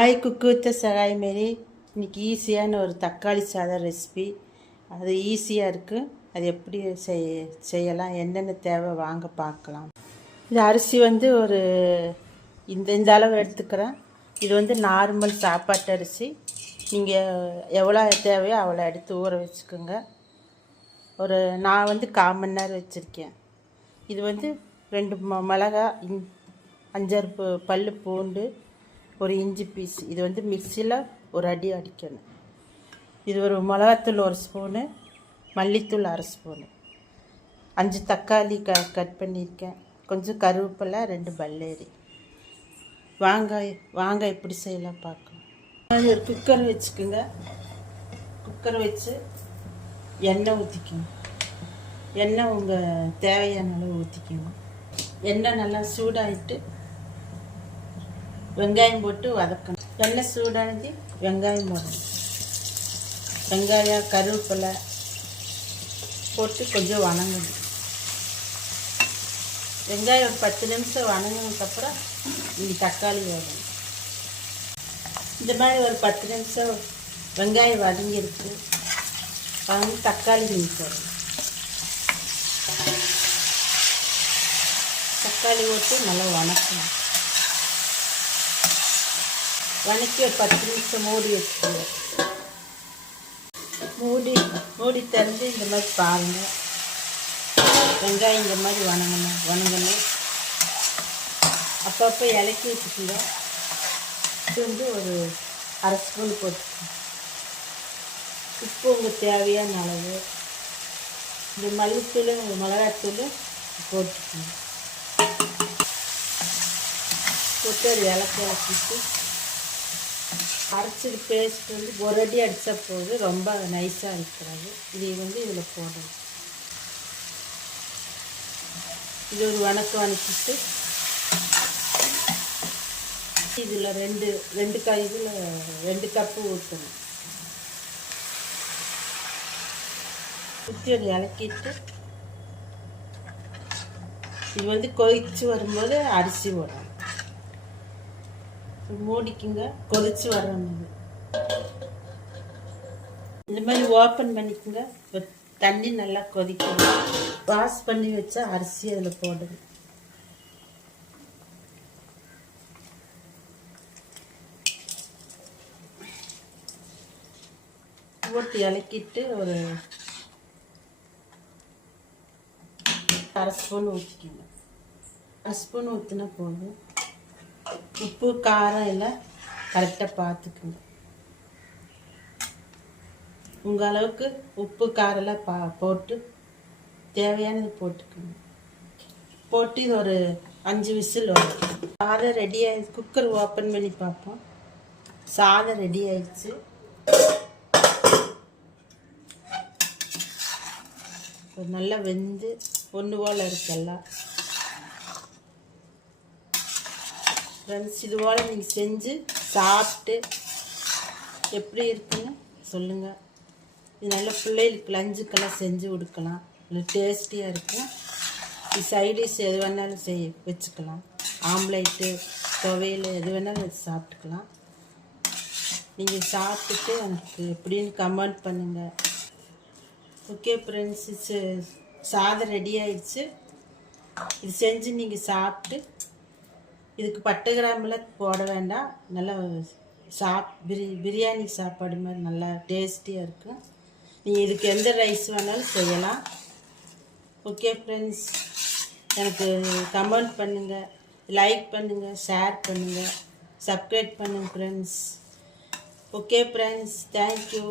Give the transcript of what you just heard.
Hi cook with Sahai மாரி இன்றைக்கி ஈஸியான ஒரு தக்காளி சாதம் ரெசிபி. அது ஈஸியாக இருக்குது. அது எப்படி செய்யலாம், என்னென்ன தேவை வாங்க பார்க்கலாம். இது அரிசி வந்து ஒரு இந்த அளவு எடுத்துக்கிறேன். இது வந்து நார்மல் சாப்பாட்டு அரிசி. நீங்கள் எவ்வளோ தேவையோ அவ்வளோ எடுத்து ஊற வச்சுக்கோங்க. நான் வந்து 1/4 மணி நேரம் வச்சுருக்கேன். இது வந்து 2 மிளகா, 5 பல் பூண்டு, ஒரு இஞ்சி பீஸ். இது வந்து மிக்சியில் ஒரு அடி அடிக்கணும். இது ஒரு மிளகாத்தூள் 1 ஸ்பூனு, மல்லித்தூள் 1/2 ஸ்பூனு, 5 தக்காளி கட் பண்ணியிருக்கேன், கொஞ்சம் கருவேப்பிலை, 2 பல்லேரி. வாங்க எப்படி செய்யலாம் பார்க்கலாம். ஒரு குக்கர் வச்சுக்கோங்க. குக்கர் வச்சு எண்ணெய் ஊற்றிக்கோங்க. எண்ணெய் உங்கள் தேவையான அளவு ஊற்றிக்கோங்க. எண்ணெய் நல்லா சூடாகிட்டு வெங்காயம் போட்டு வதக்கணும். எண்ணெய் சூடானது வெங்காயம் போடணும். வெங்காயம், கருவேப்பிலை போட்டு கொஞ்சம் வணங்கணும். வெங்காயம் ஒரு 10 நிமிஷம் வணங்கினதுக்கப்புறம் நீங்கள் தக்காளி போடணும். இந்த மாதிரி ஒரு 10 நிமிஷம் வெங்காயம் வதங்கிருக்கு. வந்து தக்காளி நீங்கள் போடணும். தக்காளி போட்டு நல்லா வணக்கணும். வணக்கி ஒரு 10 நிமிஷம் மூடி வச்சுக்கோங்க. மூடி திறந்து இந்த மாதிரி பாருங்கள். வெங்காயம் இந்த மாதிரி வணங்கணும். அப்பப்போ இலக்கி வச்சுக்கோங்க. இது வந்து ஒரு 1/2 ஸ்பூன் போட்டுக்கோங்க. உப்பு உங்கள் தேவையான அளவு. இந்த மல்லித்தூள், மிளகாத்தூள் போட்டுக்கோங்க. போட்டு ஒரு இலக்கிட்டு அரைச்சிட்டு பேஸ்ட் வந்து ஒரு அடி அடித்தா போது, ரொம்ப நைஸாக இருக்கிறது. இதை வந்து இதில் போடணும். இது ஒரு வணக்கிட்டு இதில் 2 கப்பு ஊற்றணும். ஊற்றி ஒரு இலக்கிட்டு இது வந்து கொதிச்சு வரும்போது அரிசி போடணும். மூடிக்குங்க. கொதிச்சு வரணும். இந்த மாதிரி ஓப்பன் பண்ணிக்கோங்க. தண்ணி நல்லா கொதிக்கணும். வாஷ் பண்ணி வச்சா அரிசி அதில் போடணும். போட்டு இலக்கிட்டு ஒரு 1/2 ஸ்பூன் ஊற்றிக்கோங்க. 1/2 ஸ்பூன் ஊற்றினா போதும். உப்பு காரம் எல்லாம் கரெக்டாக பார்த்துக்குங்க. உங்கள் அளவுக்கு உப்பு காரெல்லாம் போட்டு தேவையானது போட்டுக்குங்க. போட்டு இது ஒரு 5 விசில் வரும். சாதம் ரெடி ஆகிடுச்சு. குக்கர் ஓப்பன் பண்ணி பார்ப்போம். சாதம் ரெடி ஆயிடுச்சு. நல்லா வெந்து ஒன்று போல் இருக்குல்லாம். ஃப்ரெண்ட்ஸ், இது போல் நீங்கள் செஞ்சு சாப்பிட்டு எப்படி இருக்குன்னு சொல்லுங்கள். இது நல்ல பிள்ளைகளுக்கு லஞ்சுக்கெல்லாம் செஞ்சு கொடுக்கலாம். நல்ல டேஸ்டியாக இருக்கும். இது சைடிஷ் எது வேணாலும் வச்சுக்கலாம். ஆம்லேட்டு, துவையல் எது வேணாலும் வச்சு சாப்பிட்டுக்கலாம். நீங்கள் சாப்பிட்டுட்டு எனக்கு எப்படின்னு கமெண்ட் பண்ணுங்கள். ஓகே ஃப்ரெண்ட்ஸ், சாதம் ரெடி ஆயிடுச்சு. இது செஞ்சு நீங்கள் சாப்பிட்டு, இதுக்கு பட்டை கிராம்பெல்லாம் போட வேண்டாம். நல்லா பிரியாணி சாப்பாடு மாதிரி நல்லா டேஸ்டியாக இருக்கும். நீங்கள் இதுக்கு எந்த ரைஸ் வேணாலும் செய்யலாம். ஓகே ஃப்ரெண்ட்ஸ், எனக்கு கமெண்ட் பண்ணுங்கள், லைக் பண்ணுங்கள், ஷேர் பண்ணுங்கள், சப்ஸ்கிரைப் பண்ணுங்கள் ஃப்ரெண்ட்ஸ். Okay friends, thank you.